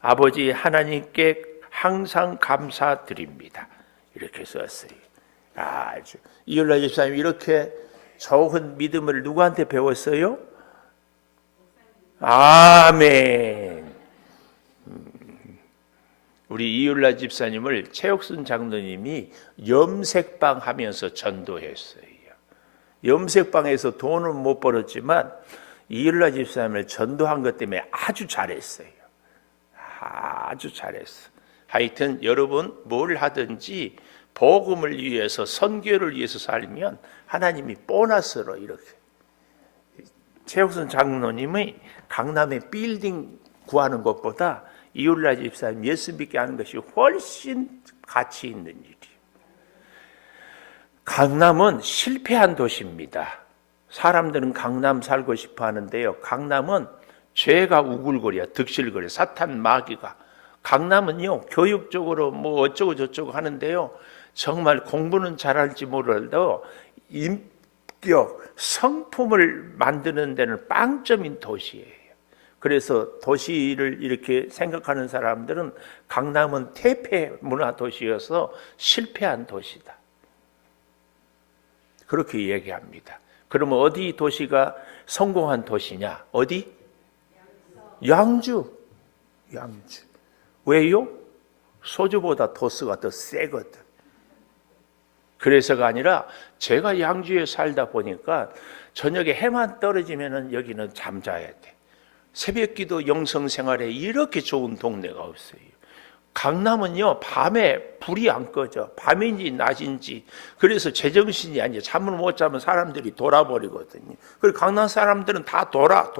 아버지 하나님께 항상 감사드립니다. 이렇게 썼어요. 아주 이율라 집사님 이렇게 좋은 믿음을 누구한테 배웠어요? 아멘. 우리 이율라 집사님을 최옥순 장로님이 염색방 하면서 전도했어요. 염색방에서 돈은 못 벌었지만 이율라 집사님을 전도한 것 때문에 아주 잘했어요. 아주 잘했어. 하여튼 여러분 뭘 하든지 복음을 위해서 선교를 위해서 살면 하나님이 보너스로 이렇게. 최옥순 장로님이 강남에 빌딩 구하는 것보다 이율라 집사님 예수 믿게 하는 것이 훨씬 가치 있는 일이에요. 강남은 실패한 도시입니다. 사람들은 강남 살고 싶어 하는데요. 강남은 죄가 우글거려, 득실거려, 사탄 마귀가. 강남은요, 교육적으로 뭐 어쩌고 저쩌고 하는데요. 정말 공부는 잘할지 몰라도 인격, 성품을 만드는 데는 빵점인 도시예요. 그래서 도시를 이렇게 생각하는 사람들은 강남은 퇴폐 문화 도시여서 실패한 도시다. 그렇게 얘기합니다. 그러면 어디 도시가 성공한 도시냐? 어디? 양주. 왜요? 소주보다 도수가 더 세거든. 그래서가 아니라 제가 양주에 살다 보니까 저녁에 해만 떨어지면 여기는 잠자야 돼. 새벽기도 영성생활에 이렇게 좋은 동네가 없어요. 강남은요 밤에 불이 안 꺼져. 밤인지 낮인지. 그래서 제정신이 아니야. 잠을 못 자면 사람들이 돌아버리거든요. 그리고 강남 사람들은 다 돌아.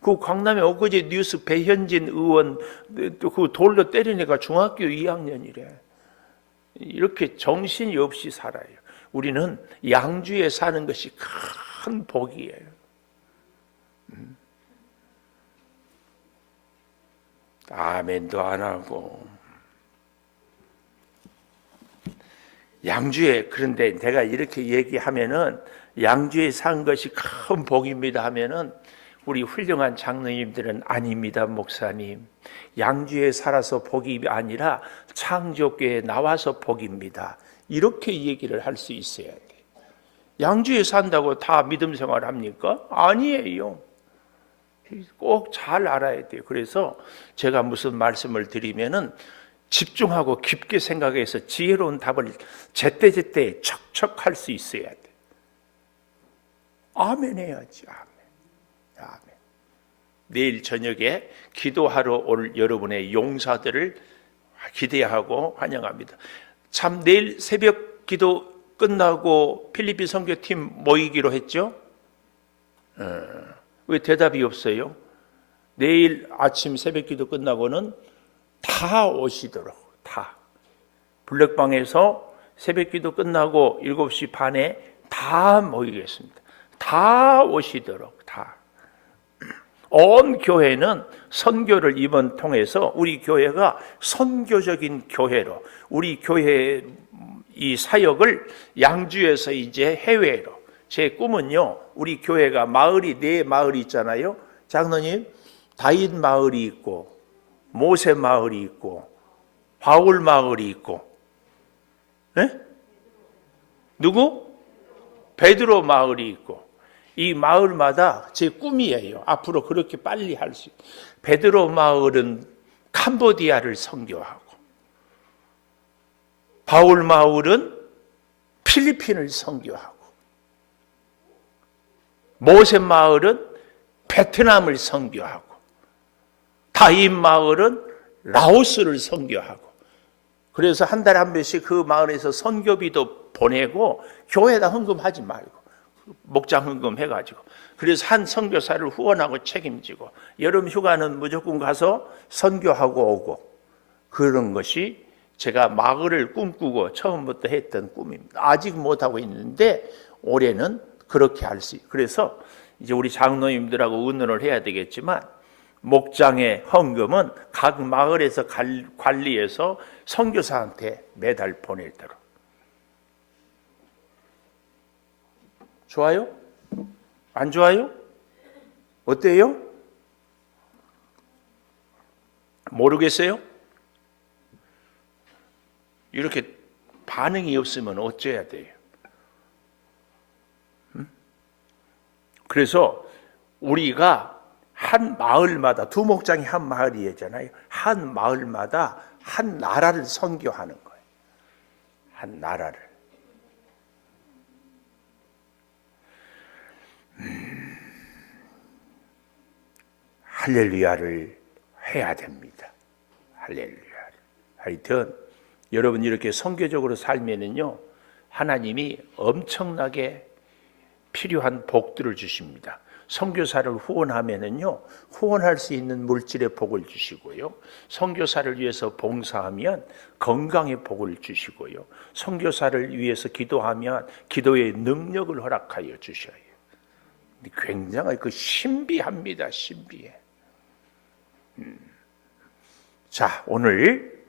그 강남에 엊그제 뉴스 배현진 의원 그 돌로 때리니까 중학교 2학년이래. 이렇게 정신이 없이 살아요. 우리는 양주에 사는 것이 큰 복이에요. 아멘도 안 하고. 양주에, 그런데 내가 이렇게 얘기하면은 양주에 산 것이 큰 복입니다 하면은 우리 훌륭한 장로님들은 아닙니다, 목사님. 양주에 살아서 복이 아니라 창조교회에 나와서 복입니다. 이렇게 얘기를 할 수 있어야 돼. 양주에 산다고 다 믿음 생활 합니까? 아니에요. 꼭 잘 알아야 돼요. 그래서 제가 무슨 말씀을 드리면은 집중하고 깊게 생각해서 지혜로운 답을 제때제때 척척 할 수 있어야 돼. 아멘 해야지. 아멘. 내일 저녁에 기도하러 올 여러분의 용사들을 기대하고 환영합니다. 참 내일 새벽 기도 끝나고 필리핀 선교팀 모이기로 했죠? 왜 대답이 없어요? 내일 아침 새벽 기도 끝나고는 다 오시도록, 다. 블랙방에서 새벽 기도 끝나고 7시 반에 다 모이겠습니다. 다 오시도록, 다. 온 교회는 선교를 이번 통해서 우리 교회가 선교적인 교회로, 우리 교회의 이 사역을 양주에서 이제 해외로. 제 꿈은요, 우리 교회가 마을이 4마을이 있잖아요. 장로님, 다윗 마을이 있고 모세 마을이 있고 바울 마을이 있고, 네? 누구? 베드로 마을이 있고. 이 마을마다 제 꿈이에요. 앞으로 그렇게 빨리 할 수 있고. 베드로 마을은 캄보디아를 선교하고, 바울 마을은 필리핀을 선교하고, 모세 마을은 베트남을 선교하고, 다윗 마을은 라오스를 선교하고. 그래서 한 달에 한 번씩 그 마을에서 선교비도 보내고 교회에다 헌금하지 말고 목장 헌금 해가지고, 그래서 한 선교사를 후원하고 책임지고, 여름 휴가는 무조건 가서 선교하고 오고, 그런 것이 제가 마을을 꿈꾸고 처음부터 했던 꿈입니다. 아직 못하고 있는데 올해는 그렇게 할 수 있어요. 그래서 이제 우리 장로님들하고 의논을 해야 되겠지만, 목장의 헌금은 각 마을에서 관리해서 선교사한테 매달 보내도록. 좋아요? 안 좋아요? 어때요? 모르겠어요? 이렇게 반응이 없으면 어째야 돼요? 그래서 우리가 한 마을마다, 두 목장이 한 마을이잖아요. 한 마을마다 한 나라를 선교하는 거예요. 한 나라를. 할렐루야를 해야 됩니다. 할렐루야를. 하여튼 여러분 이렇게 선교적으로 살면은요, 하나님이 엄청나게 필요한 복들을 주십니다. 선교사를 후원하면은요, 후원할 수 있는 물질의 복을 주시고요, 선교사를 위해서 봉사하면 건강의 복을 주시고요, 선교사를 위해서 기도하면 기도의 능력을 허락하여 주셔요. 굉장히 신비합니다. 신비해. 자, 오늘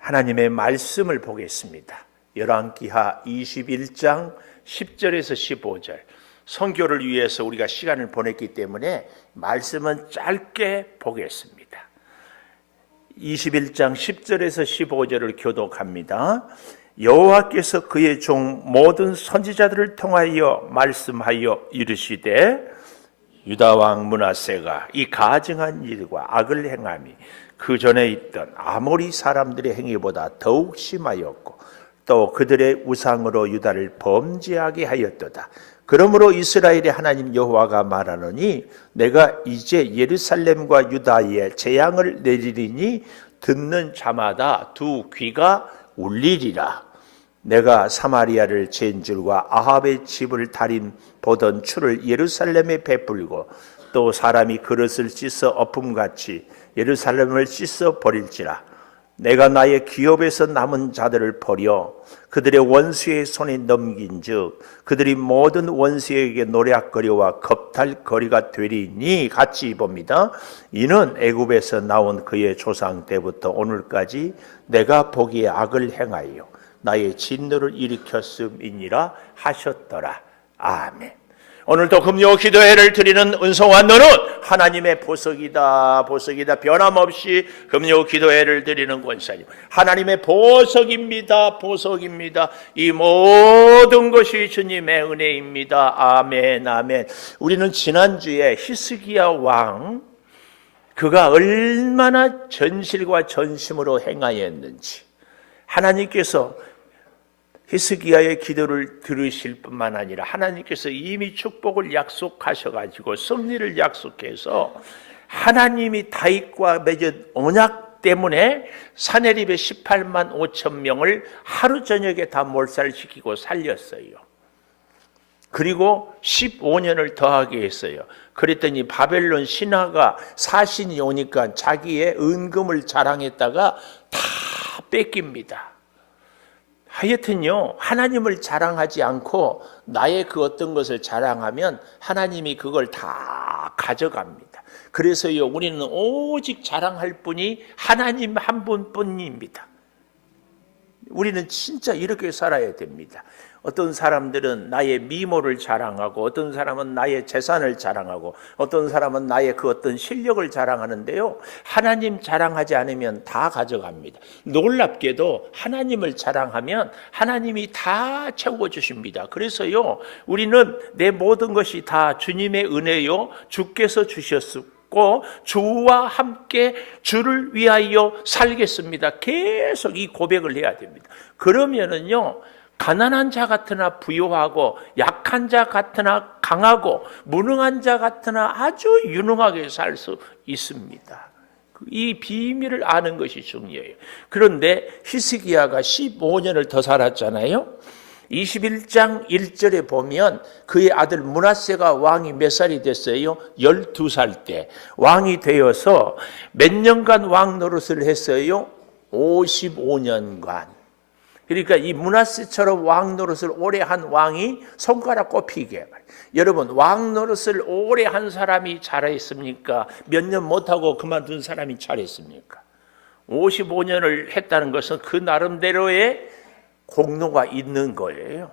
하나님의 말씀을 보겠습니다. 열왕기하 21장 10절에서 15절. 선교를 위해서 우리가 시간을 보냈기 때문에 말씀은 짧게 보겠습니다. 21장 10절에서 15절을 교독합니다. 여호와께서 그의 종 모든 선지자들을 통하여 말씀하여 이르시되, 유다 왕 므낫세가 이 가증한 일과 악을 행함이 그 전에 있던 아모리 사람들의 행위보다 더욱 심하였고 또 그들의 우상으로 유다를 범죄하게 하였도다. 그러므로 이스라엘의 하나님 여호와가 말하노니 내가 이제 예루살렘과 유다에 재앙을 내리리니 듣는 자마다 두 귀가 울리리라. 내가 사마리아를 젠줄과 아합의 집을 달인 보던 추를 예루살렘에 베풀고 또 사람이 그릇을 씻어 엎음같이 예루살렘을 씻어 버릴지라. 내가 나의 기업에서 남은 자들을 버려 그들의 원수의 손에 넘긴즉 그들이 모든 원수에게 노략거리와 겁탈거리가 되리니, 같이 봅니다. 이는 애굽에서 나온 그의 조상 때부터 오늘까지 내가 보기에 악을 행하여 나의 진노를 일으켰음이니라 하셨더라. 아멘. 오늘도 금요 기도회를 드리는 은송한 너는 하나님의 보석이다. 보석이다. 변함없이 금요 기도회를 드리는 권사님, 하나님의 보석입니다. 보석입니다. 이 모든 것이 주님의 은혜입니다. 아멘. 아멘. 우리는 지난주에 히스기야 왕, 그가 얼마나 전실과 전심으로 행하였는지, 하나님께서 히스기야의 기도를 들으실 뿐만 아니라 하나님께서 이미 축복을 약속하셔가지고 승리를 약속해서 하나님이 다윗과 맺은 언약 때문에 사내립의 18만 5천 명을 하루 저녁에 다 몰살시키고 살렸어요. 그리고 15년을 더하게 했어요. 그랬더니 바벨론 신하가 사신이 오니까 자기의 은금을 자랑했다가 다 뺏깁니다. 하여튼요, 하나님을 자랑하지 않고 나의 그 어떤 것을 자랑하면 하나님이 그걸 다 가져갑니다. 그래서요, 우리는 오직 자랑할 분이 하나님 한 분뿐입니다. 우리는 진짜 이렇게 살아야 됩니다. 어떤 사람들은 나의 미모를 자랑하고, 어떤 사람은 나의 재산을 자랑하고, 어떤 사람은 나의 그 어떤 실력을 자랑하는데요, 하나님 자랑하지 않으면 다 가져갑니다. 놀랍게도 하나님을 자랑하면 하나님이 다 채워주십니다. 그래서요, 우리는 내 모든 것이 다 주님의 은혜요, 주께서 주셨고 주와 함께 주를 위하여 살겠습니다. 계속 이 고백을 해야 됩니다. 그러면은요, 가난한 자 같으나 부유하고, 약한 자 같으나 강하고, 무능한 자 같으나 아주 유능하게 살 수 있습니다. 이 비밀을 아는 것이 중요해요. 그런데 히스기야가 15년을 더 살았잖아요. 21장 1절에 보면 그의 아들 므낫세가 왕이 몇 살이 됐어요? 12살 때 왕이 되어서 몇 년간 왕 노릇을 했어요? 55년간. 그러니까 이 므낫세처럼 왕 노릇을 오래 한 왕이 손가락 꼽히게. 여러분, 왕 노릇을 오래 한 사람이 잘했습니까? 몇 년 못하고 그만둔 사람이 잘했습니까? 55년을 했다는 것은 그 나름대로의 공로가 있는 거예요.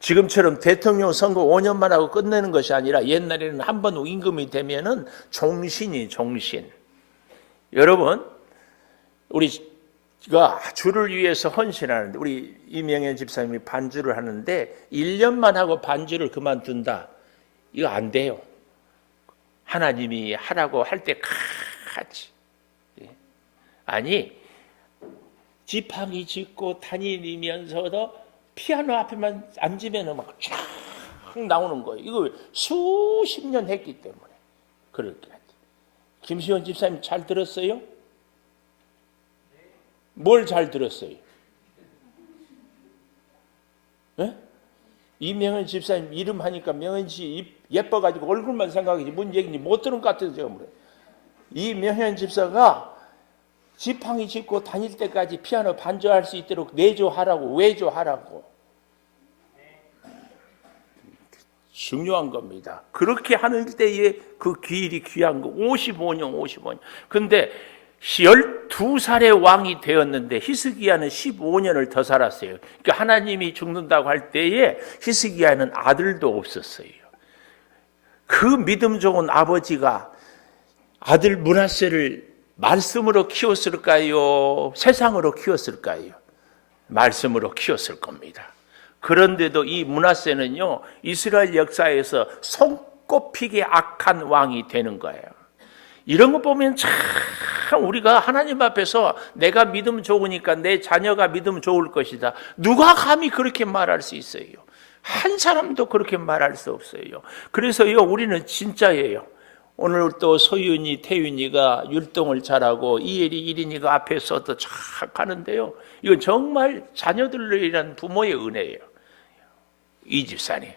지금처럼 대통령 선거 5년만 하고 끝내는 것이 아니라 옛날에는 한 번 임금이 되면은 종신이 종신. 여러분, 우리가 주를 위해서 헌신하는데, 우리 이명현 집사님이 반주를 하는데 1년만 하고 반주를 그만둔다, 이거 안 돼요. 하나님이 하라고 할 때 같이. 아니, 지팡이 짚고 다니면서도 피아노 앞에만 앉으면 막 쫙 나오는 거예요. 이거 수십 년 했기 때문에 그렇게 하지. 김시원 집사님 잘 들었어요? 뭘 잘 들었어요? 네? 이명현 집사님 이름 하니까 명현 씨 예뻐가지고 얼굴만 생각하지 뭔 얘기인지 못 들은 것 같아서 제가 그래요. 이명현 집사가 지팡이 짚고 다닐 때까지 피아노 반주할 수 있도록 내조하라고, 외조하라고. 중요한 겁니다. 그렇게 하는 때에 그 기일이 귀한 거. 55년. 근데 12살의 왕이 되었는데 히스기야는 15년을 더 살았어요. 그러니까 하나님이 죽는다고 할 때에 히스기야는 아들도 없었어요. 그 믿음 좋은 아버지가 아들 므낫세를 말씀으로 키웠을까요? 세상으로 키웠을까요? 말씀으로 키웠을 겁니다. 그런데도 이 므낫세는요, 이스라엘 역사에서 손꼽히게 악한 왕이 되는 거예요. 이런 거 보면 참 우리가 하나님 앞에서 내가 믿음 좋으니까 내 자녀가 믿음 좋을 것이다, 누가 감히 그렇게 말할 수 있어요? 한 사람도 그렇게 말할 수 없어요. 그래서요, 우리는 진짜예요. 오늘 또 소윤이, 태윤이가 율동을 잘하고 이엘이, 이린이가 앞에서 쫙 하는데요, 이건 정말 자녀들로 인한 부모의 은혜예요. 이 집사님,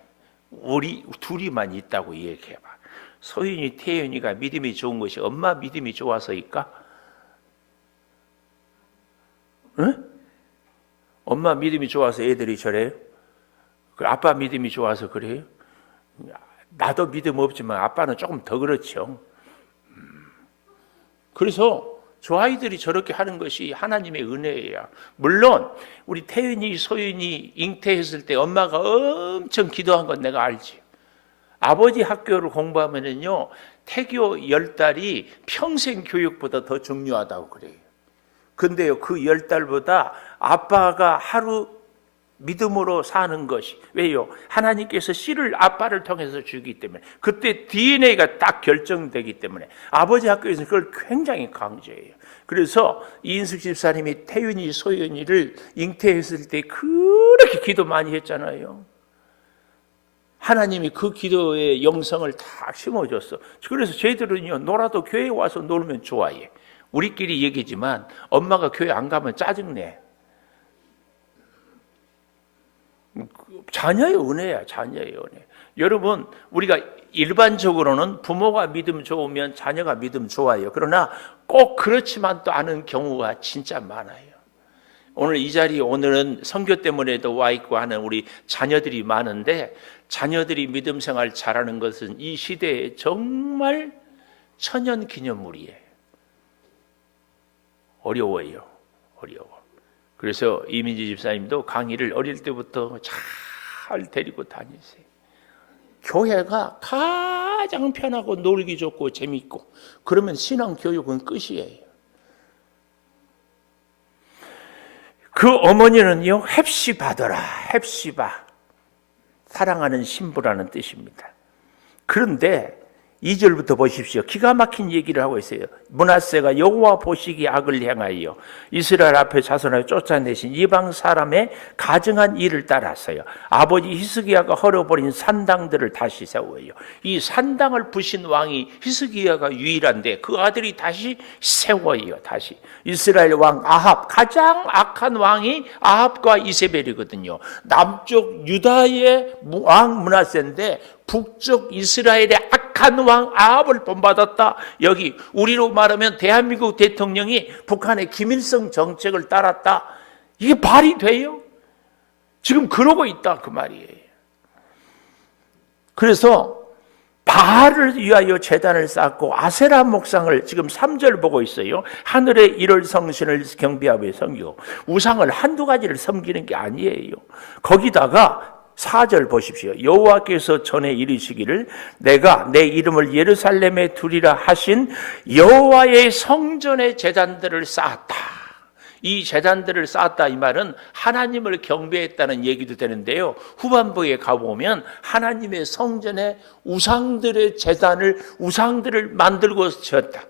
우리 둘이만 있다고 얘기해봐. 소윤이, 태윤이가 믿음이 좋은 것이 엄마 믿음이 좋아서일까? 응? 엄마 믿음이 좋아서 애들이 저래요? 아빠 믿음이 좋아서 그래요? 나도 믿음 없지만 아빠는 조금 더 그렇죠. 그래서 저 아이들이 저렇게 하는 것이 하나님의 은혜예요. 물론 우리 태윤이, 소윤이 잉태했을 때 엄마가 엄청 기도한 건 내가 알지. 아버지 학교를 공부하면은요, 태교 10달이 평생 교육보다 더 중요하다고 그래요. 근데요, 그 10달보다 아빠가 하루 믿음으로 사는 것이, 왜요? 하나님께서 씨를 아빠를 통해서 주기 때문에, 그때 DNA가 딱 결정되기 때문에 아버지 학교에서는 그걸 굉장히 강조해요. 그래서 이인숙 집사님이 태윤이, 소윤이를 잉태했을 때 그렇게 기도 많이 했잖아요. 하나님이 그 기도의 영성을 다 심어줬어. 그래서 저희들은요, 놀아도 교회에 와서 놀면 좋아해. 우리끼리 얘기지만 엄마가 교회 안 가면 짜증내. 자녀의 은혜야, 자녀의 은혜. 여러분, 우리가 일반적으로는 부모가 믿음 좋으면 자녀가 믿음 좋아요. 그러나 꼭 그렇지만 또 않은 경우가 진짜 많아요. 오늘 이 자리에 오늘은 선교 때문에도 와 있고 하는 우리 자녀들이 많은데, 자녀들이 믿음 생활 잘하는 것은 이 시대에 정말 천연 기념물이에요. 어려워요. 어려워. 그래서 이민지 집사님도 강의를 어릴 때부터 잘 데리고 다니세요. 교회가 가장 편하고 놀기 좋고 재밌고, 그러면 신앙 교육은 끝이에요. 그 어머니는요, 헵시바더라, 헵시바, 사랑하는 신부라는 뜻입니다. 그런데 2절부터 보십시오. 기가 막힌 얘기를 하고 있어요. 므낫세가 여호와 보시기 악을 행하여 이스라엘 앞에 자손을 쫓아내신 이방 사람의 가증한 일을 따랐어요. 아버지 히스기야가 헐어버린 산당들을 다시 세워요. 이 산당을 부신 왕이 히스기야가 유일한데 그 아들이 다시 세워요. 다시 이스라엘 왕 아합, 가장 악한 왕이 아합과 이세벨이거든요. 남쪽 유다의 왕 므낫세인데 북쪽 이스라엘의 악한 왕 아합을 본받았다. 여기 우리로 말하면 대한민국 대통령이 북한의 김일성 정책을 따랐다. 이게 말이 돼요? 지금 그러고 있다, 그 말이에요. 그래서 바알을 위하여 제단을 쌓고 아세라 목상을, 지금 3절 보고 있어요. 하늘의 일월 성신을 경배하며 섬기고, 우상을 한두 가지를 섬기는 게 아니에요. 거기다가 4절 보십시오. 여호와께서 전에 이르시기를 내가 내 이름을 예루살렘에 두리라 하신 여호와의 성전의 제단들을 쌓았다. 이 제단들을 쌓았다 이 말은 하나님을 경배했다는 얘기도 되는데요. 후반부에 가보면 하나님의 성전에 우상들을 만들고 지었다.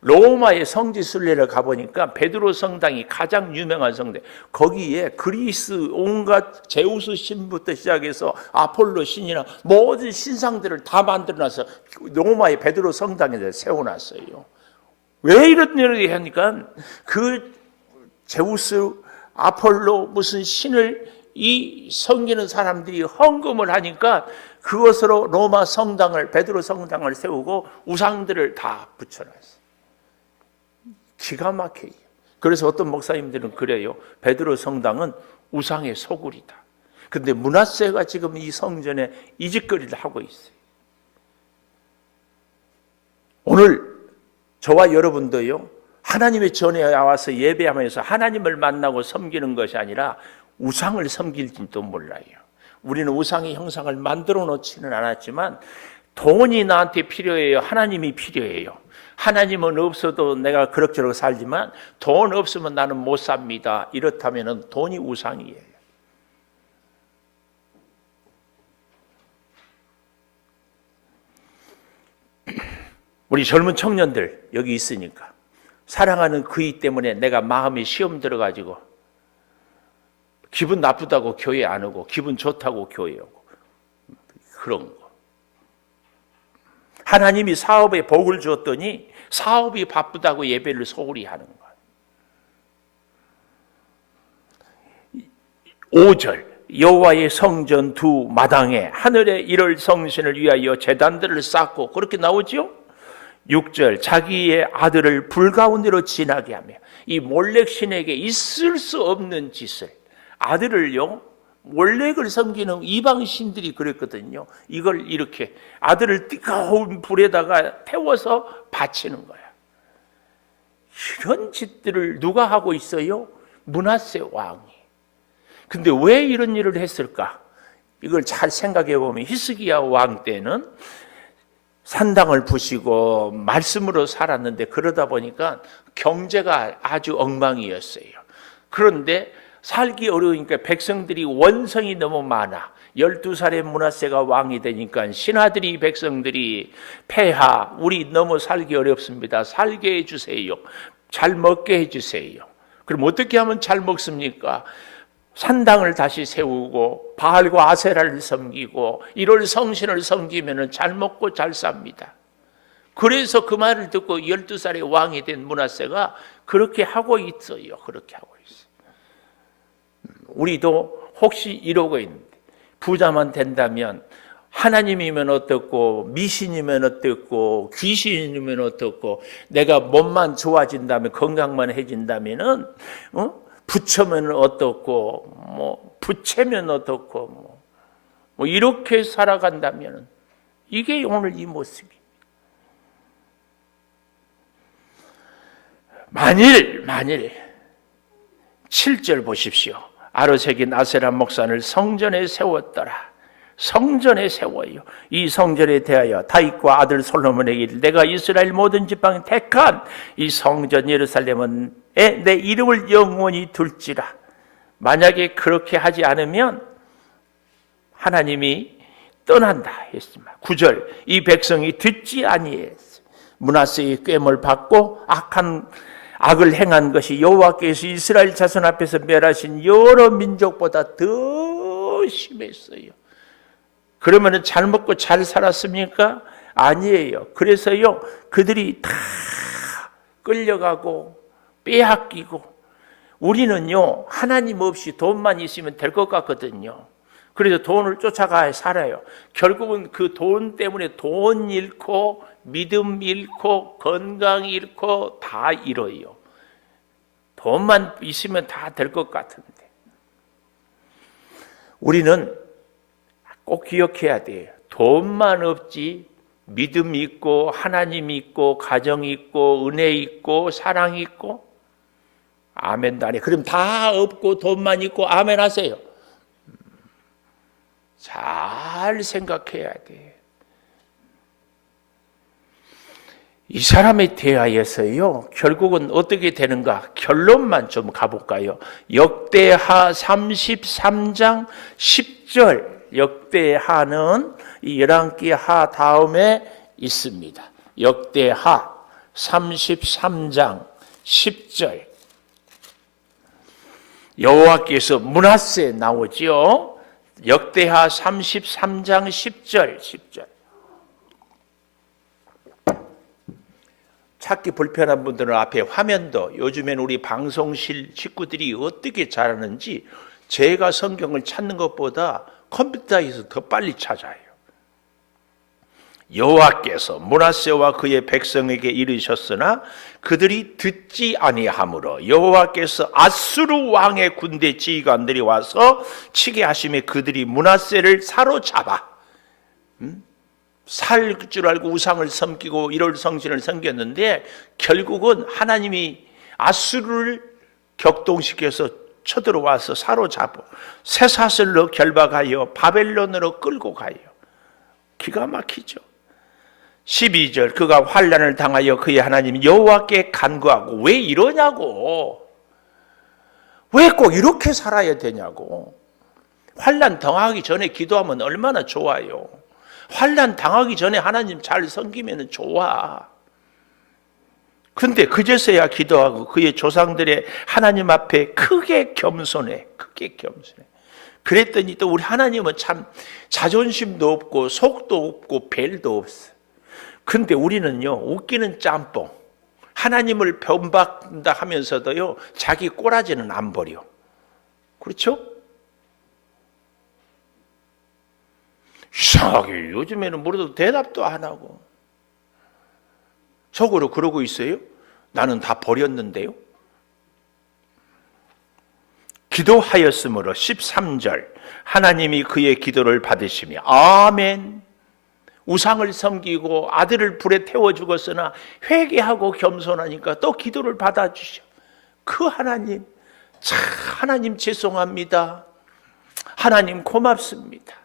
로마의 성지 순례를 가보니까 베드로 성당이 가장 유명한 성당, 거기에 그리스 온갖 제우스 신부터 시작해서 아폴로 신이나 모든 신상들을 다 만들어놔서 로마의 베드로 성당에 세워놨어요. 왜 이런 일을 하니까 그 제우스, 아폴로 무슨 신을 이 섬기는 사람들이 헌금을 하니까 그것으로 로마 성당을, 베드로 성당을 세우고 우상들을 다 붙여놨어요. 기가 막혀요. 그래서 어떤 목사님들은 그래요. 베드로 성당은 우상의 소굴이다. 그런데 므낫세가 지금 이 성전에 이짓거리를 하고 있어요. 오늘 저와 여러분도요, 하나님의 전에 와서 예배하면서 하나님을 만나고 섬기는 것이 아니라 우상을 섬길지도 몰라요. 우리는 우상의 형상을 만들어 놓지는 않았지만 돈이 나한테 필요해요? 하나님이 필요해요? 하나님은 없어도 내가 그럭저럭 살지만 돈 없으면 나는 못 삽니다. 이렇다면 돈이 우상이에요. 우리 젊은 청년들 여기 있으니까 사랑하는 그이 때문에 내가 마음에 시험 들어가지고 기분 나쁘다고 교회 안 오고 기분 좋다고 교회 오고 그런 거. 하나님이 사업에 복을 주었더니 사업이 바쁘다고 예배를 소홀히 하는 거예요. 5절 여호와의 성전 두 마당에 하늘의 일월 성신을 위하여 제단들을 쌓고 그렇게 나오죠. 6절 자기의 아들을 불 가운데로 지나게 하며 이 몰렉신에게 있을 수 없는 짓을 아들을요 몰렉을 섬기는 이방신들이 그랬거든요. 이걸 이렇게 아들을 뜨거운 불에다가 태워서 바치는 거야. 이런 짓들을 누가 하고 있어요? 므낫세 왕이. 근데 왜 이런 일을 했을까? 이걸 잘 생각해 보면 히스기야 왕 때는 산당을 부시고 말씀으로 살았는데 그러다 보니까 경제가 아주 엉망이었어요. 그런데 살기 어려우니까 백성들이 원성이 너무 많아. 12살의 므낫세가 왕이 되니까 신하들이 백성들이 폐하 우리 너무 살기 어렵습니다. 살게 해주세요. 잘 먹게 해주세요. 그럼 어떻게 하면 잘 먹습니까? 산당을 다시 세우고 바알과 아세라를 섬기고 이럴 성신을 섬기면 잘 먹고 잘 삽니다. 그래서 그 말을 듣고 12살의 왕이 된 므낫세가 그렇게 하고 있어요. 그렇게 하고 있어요. 우리도 혹시 이러고 있는데 부자만 된다면 하나님이면 어떻고 미신이면 어떻고 귀신이면 어떻고 내가 몸만 좋아진다면 건강만 해진다면은 부처면 어떻고 뭐 부채면 어떻고 뭐 이렇게 살아간다면 이게 오늘 이 모습입니다. 만일 7절 보십시오. 아르색인 아세라 목산을 성전에 세웠더라. 성전에 세워요. 이 성전에 대하여 다윗과 아들 솔로몬에게 이르되 내가 이스라엘 모든 지방에 택한 이 성전 예루살렘은 내 이름을 영원히 둘지라. 만약에 그렇게 하지 않으면 하나님이 떠난다 했습니다. 9절 이 백성이 듣지 아니했어. 므낫세의 꾀을 받고 악을 행한 것이 여호와께서 이스라엘 자손 앞에서 멸하신 여러 민족보다 더 심했어요. 그러면 잘 먹고 잘 살았습니까? 아니에요. 그래서요 그들이 다 끌려가고 빼앗기고 우리는요 하나님 없이 돈만 있으면 될 것 같거든요. 그래서 돈을 쫓아가 살아요. 결국은 그 돈 때문에 돈 잃고 믿음 잃고 건강 잃고 다 잃어요. 돈만 있으면 다 될 것 같은데 우리는 꼭 기억해야 돼요. 돈만 없지 믿음 있고 하나님 있고 가정 있고 은혜 있고 사랑 있고 아멘도 안 해. 그럼 다 없고 돈만 있고 아멘 하세요. 잘 생각해야 돼. 이 사람에 대하여서요, 결국은 어떻게 되는가? 결론만 좀 가볼까요? 역대하 33장 10절. 역대하는 이 열왕기 하 다음에 있습니다. 역대하 33장 10절. 여호와께서 므낫세 나오죠. 역대하 33장 10절. 찾기 불편한 분들은 앞에 화면도, 요즘엔 우리 방송실 식구들이 어떻게 잘하는지 제가 성경을 찾는 것보다 컴퓨터에서 더 빨리 찾아요. 여호와께서 므낫세와 그의 백성에게 이르셨으나 그들이 듣지 아니하므로 여호와께서 아수르 왕의 군대 지휘관들이 와서 치게 하심에 그들이 므낫세를 사로잡아 살 줄 알고 우상을 섬기고 이럴 성신을 섬겼는데, 결국은 하나님이 아수르를 격동시켜서 쳐들어와서 사로잡아 쇠사슬로 결박하여 바벨론으로 끌고 가요. 기가 막히죠. 12절, 그가 환난을 당하여 그의 하나님 여호와께 간구하고. 왜 이러냐고, 왜 꼭 이렇게 살아야 되냐고. 환난 당하기 전에 기도하면 얼마나 좋아요. 환난 당하기 전에 하나님 잘 섬기면 좋아. 근데 그제서야 기도하고 그의 조상들의 하나님 앞에 크게 겸손해. 그랬더니 또 우리 하나님은 참 자존심도 없고 속도 없고 벨도 없어. 근데 우리는요, 웃기는 짬뽕. 하나님을 변박한다 하면서도요, 자기 꼬라지는 안 버려. 그렇죠? 이상하게 요즘에는 물어도 대답도 안 하고 속으로 그러고 있어요. 나는 다 버렸는데요. 기도하였으므로 13절, 하나님이 그의 기도를 받으시며 아멘. 우상을 섬기고 아들을 불에 태워 죽었으나 회개하고 겸손하니까 또 기도를 받아주셔. 그 하나님, 참 하나님 죄송합니다. 하나님 고맙습니다.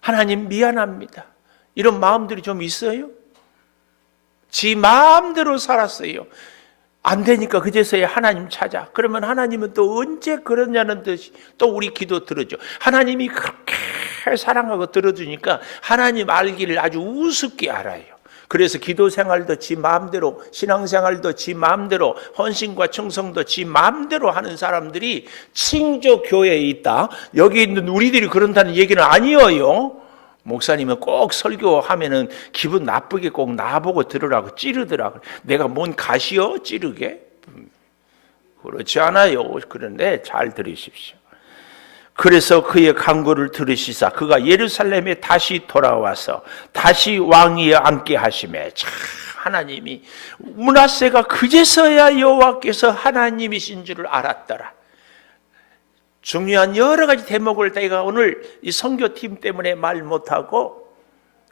하나님 미안합니다. 이런 마음들이 좀 있어요? 지 마음대로 살았어요. 안 되니까 그제서야 하나님 찾아. 그러면 하나님은 또 언제 그러냐는 듯이 또 우리 기도 들어줘. 하나님이 그렇게 사랑하고 들어주니까 하나님 알기를 아주 우습게 알아요. 그래서 기도 생활도 지 마음대로, 신앙생활도 지 마음대로, 헌신과 충성도 지 마음대로 하는 사람들이 칭조교회에 있다. 여기 있는 우리들이 그런다는 얘기는 아니에요. 목사님은 꼭 설교하면은 기분 나쁘게 꼭 나보고 들으라고 찌르더라고. 내가 뭔 가시요? 찌르게? 그렇지 않아요. 그런데 잘 들으십시오. 그래서 그의 간구를 들으시사 그가 예루살렘에 다시 돌아와서 다시 왕위에 앉게 하시매, 참 하나님이, 므낫세가 그제서야 여호와께서 하나님이신 줄을 알았더라. 중요한 여러 가지 대목을 내가 오늘 이 선교팀 때문에 말 못하고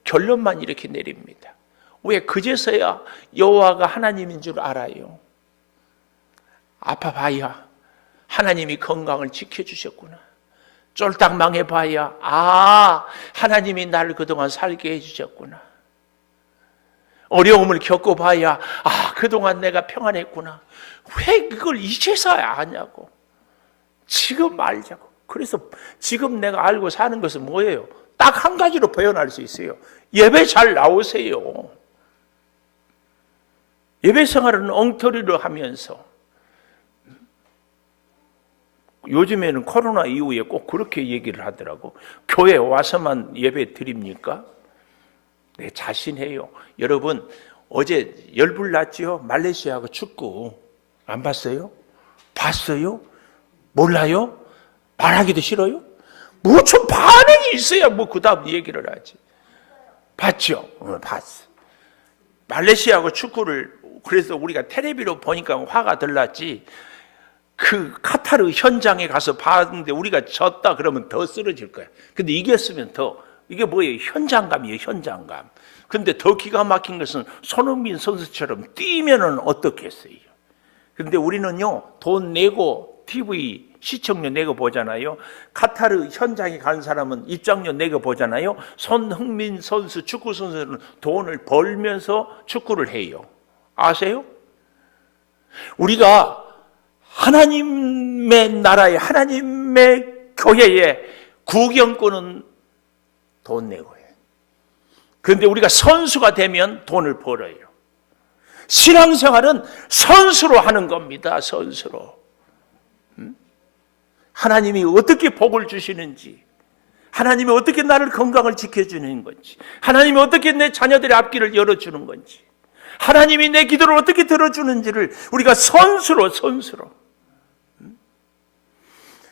결론만 이렇게 내립니다. 왜 그제서야 여호와가 하나님인 줄 알아요. 아파봐야 하나님이 건강을 지켜주셨구나. 쫄딱 망해봐야 하나님이 나를 그동안 살게 해주셨구나. 어려움을 겪어봐야 그동안 내가 평안했구나. 왜 그걸 이제서야 아냐고. 지금 알자고. 그래서 지금 내가 알고 사는 것은 뭐예요? 딱 한 가지로 표현할 수 있어요. 예배 잘 나오세요. 예배 생활은 엉터리로 하면서, 요즘에는 코로나 이후에 꼭 그렇게 얘기를 하더라고. 교회 와서만 예배 드립니까? 네, 자신해요. 여러분, 어제 열불 났죠? 말레이시아하고 축구 안 봤어요? 봤어요? 몰라요? 말하기도 싫어요? 뭐 좀 반응이 있어야 뭐 그 다음 얘기를 하지. 봤죠? 봤어. 말레이시아하고 축구를, 그래서 우리가 텔레비로 보니까 화가 덜 났지. 그 카타르 현장에 가서 봤는데 우리가 졌다 그러면 더 쓰러질 거야. 근데 이겼으면 더, 이게 뭐예요? 현장감이에요, 현장감. 근데 더 기가 막힌 것은 손흥민 선수처럼 뛰면은 어떻겠어요? 근데 우리는요, 돈 내고 TV 시청료 내고 보잖아요. 카타르 현장에 간 사람은 입장료 내고 보잖아요. 손흥민 선수, 축구 선수는 돈을 벌면서 축구를 해요. 아세요? 우리가 하나님의 나라에, 하나님의 교회에 구경꾼은 돈 내고 해요. 그런데 우리가 선수가 되면 돈을 벌어요. 신앙생활은 선수로 하는 겁니다. 선수로. 하나님이 어떻게 복을 주시는지, 하나님이 어떻게 나를 건강을 지켜주는 건지, 하나님이 어떻게 내 자녀들의 앞길을 열어주는 건지, 하나님이 내 기도를 어떻게 들어주는지를 우리가 선수로.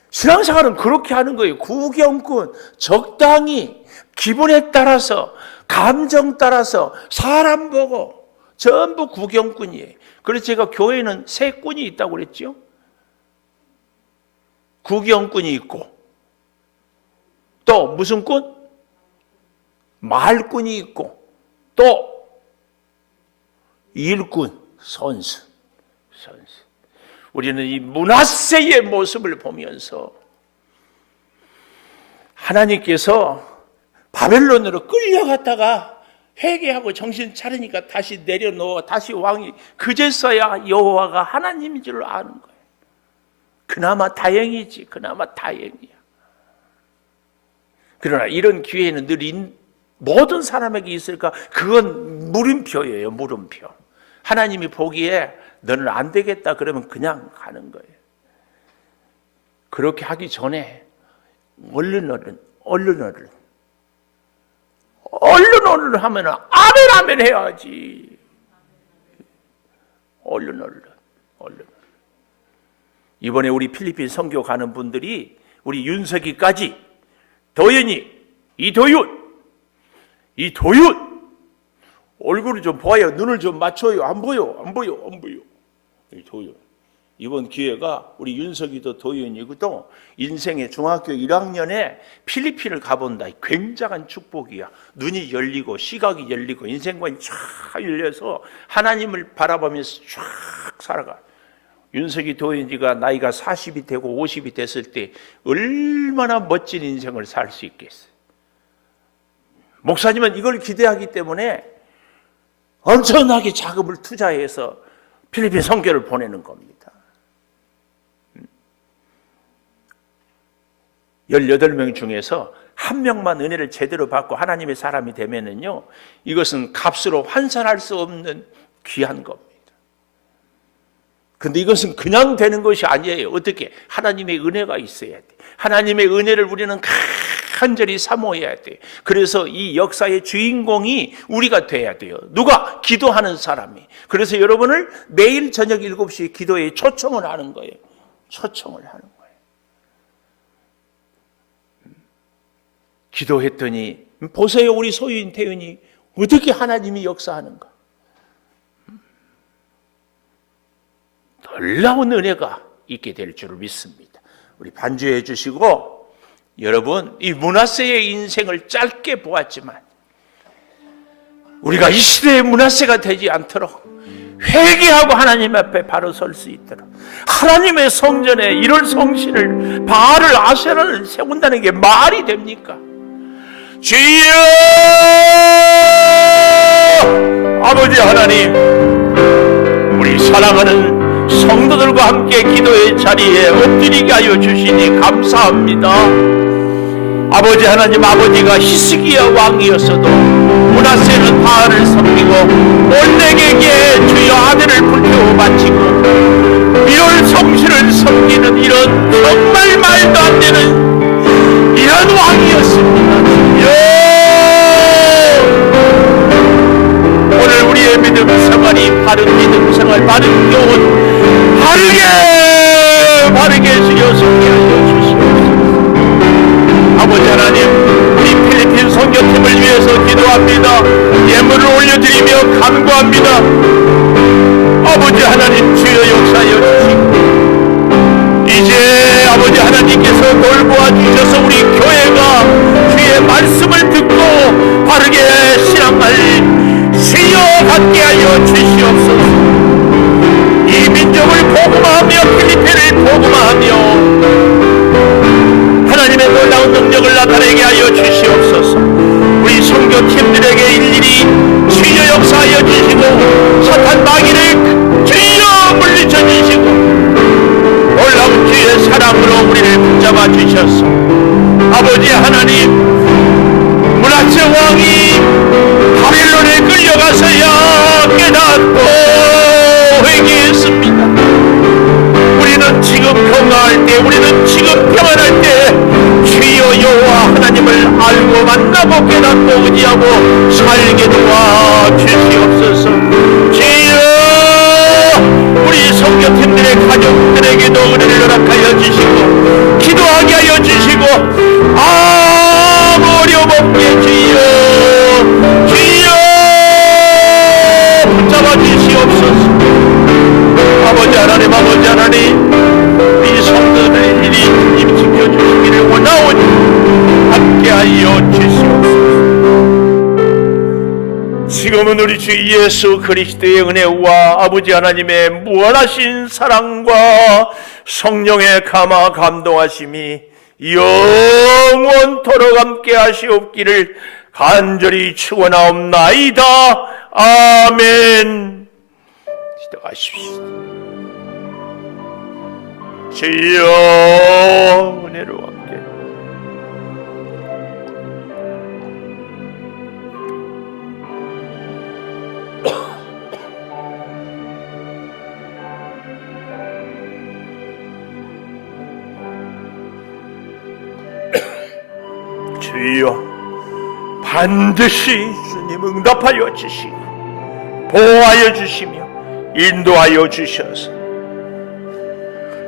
신앙생활은 그렇게 하는 거예요. 구경꾼, 적당히 기분에 따라서, 감정 따라서, 사람 보고 전부 구경꾼이에요. 그래서 제가 교회에는 세 꾼이 있다고 그랬죠. 구경꾼이 있고, 또 무슨 꾼? 말꾼이 있고, 또 일꾼, 선수. 우리는 이 므낫세의 모습을 보면서 하나님께서 바벨론으로 끌려갔다가 회개하고 정신 차리니까 다시 내려놓아 다시 왕이, 그제서야 여호와가 하나님인 줄 아는 거예요. 그나마 다행이지. 그나마 다행이야. 그러나 이런 기회는 늘 모든 사람에게 있을까? 그건 물음표예요. 물음표. 하나님이 보기에 너는 안 되겠다 그러면 그냥 가는 거예요. 그렇게 하기 전에 얼른 하면 아멘 해야지. 얼른. 이번에 우리 필리핀 선교 가는 분들이 우리 윤석이까지, 도연이, 이도윤 얼굴을 좀 봐요. 눈을 좀 맞춰요. 안 보여. 도윤. 이번 기회가 우리 윤석이도 도윤이고도 인생의 중학교 1학년에 필리핀을 가본다. 굉장한 축복이야. 눈이 열리고 시각이 열리고 인생관이 쫙 열려서 하나님을 바라보면서 쫙 살아가. 윤석이 도윤이가 나이가 40이 되고 50이 됐을 때 얼마나 멋진 인생을 살 수 있겠어요. 목사님은 이걸 기대하기 때문에 엄청나게 자금을 투자해서 필리핀 선교를 보내는 겁니다. 18명 중에서 한 명만 은혜를 제대로 받고 하나님의 사람이 되면은요, 이것은 값으로 환산할 수 없는 귀한 겁니다. 근데 이것은 그냥 되는 것이 아니에요. 어떻게? 하나님의 은혜가 있어야 돼. 하나님의 은혜를 우리는 간절히 사모해야 돼. 그래서 이 역사의 주인공이 우리가 돼야 돼요. 누가? 기도하는 사람이. 그래서 여러분을 매일 저녁 7시에 기도에 초청을 하는 거예요. 초청을 하는 거예요. 기도했더니 보세요. 우리 소유인 태윤이 어떻게 하나님이 역사하는가. 놀라운 은혜가 있게 될 줄을 믿습니다. 우리 반주해 주시고, 여러분, 이 므낫세의 인생을 짧게 보았지만 우리가 이 시대의 므낫세가 되지 않도록 회개하고 하나님 앞에 바로 설 수 있도록, 하나님의 성전에 이런 성신을, 바알을, 아세라를 세운다는 게 말이 됩니까? 주여 아버지 하나님, 우리 사랑하는 성도들과 함께 기도의 자리에 엎드리게 하여 주시니 감사합니다. 아버지 하나님, 아버지가 히스기야 왕이었어도 므낫세는 바알을 섬기고 몰렉에게 주여 아들을 불태워 바치고 이런 성신을 섬기는 이런 정말 말도 안 되는 이런 왕이었습니다. 오늘 우리의 믿음 생활이 바른 믿음 생활, 바른 교훈 바르게 주여 섬게 하여 주시옵소서. 아버지 하나님, 우리 필리핀 선교팀을 위해서 기도합니다. 예물을 올려드리며 간구합니다. 아버지 하나님, 주여 역사하여 주시고, 이제 아버지 하나님께서 돌보아 주셔서 우리 교회가 주의 말씀을 듣고 바르게 신앙할 주여 갖게 하여 주시옵소서. 이 민족을 복음하며 필리핀을 복음하며 또 회개했습니다. 우리는 지금 건강할 때, 우리는 지금 평안할 때 주여 여호와 하나님을 알고 만나고 깨닫고 의지하고 살게 도와주시옵소서. 주여 우리 선교팀들의 가족들에게도 은혜를 허락하여 주시고 기도하게 하여 주시고 아무 어려움 없게 주여 붙잡아 주시옵소서. 아버지 하나님 이 성도들의 일이 주님 지켜주시기를 원하오니 함께하여 주시옵소서. 지금은 우리 주 예수 그리스도의 은혜와 아버지 하나님의 무한하신 사랑과 성령의 감화 감동하심이 영원토록 함께 하시옵기를 간절히 축원하옵나이다. 아멘. 기도하십시오. 주여 은혜로 함께 주여 반드시 주님 응답하여 주시고 보호하여 주시며 인도하여 주셔서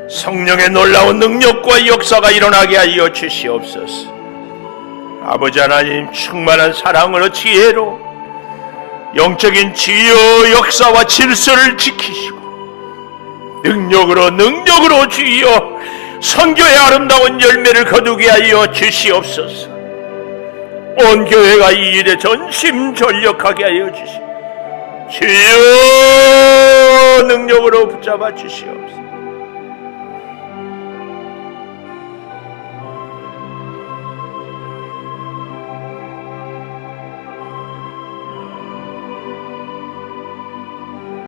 성령의 놀라운 능력과 역사가 일어나게 하여 주시옵소서. 아버지 하나님 충만한 사랑으로 지혜로 영적인 지혜의 역사와 질서를 지키시고 능력으로 주여 선교의 아름다운 열매를 거두게 하여 주시옵소서. 온 교회가 이 일에 전심전력하게 하여 주시옵소서. 주여 능력으로 붙잡아 주시옵소서.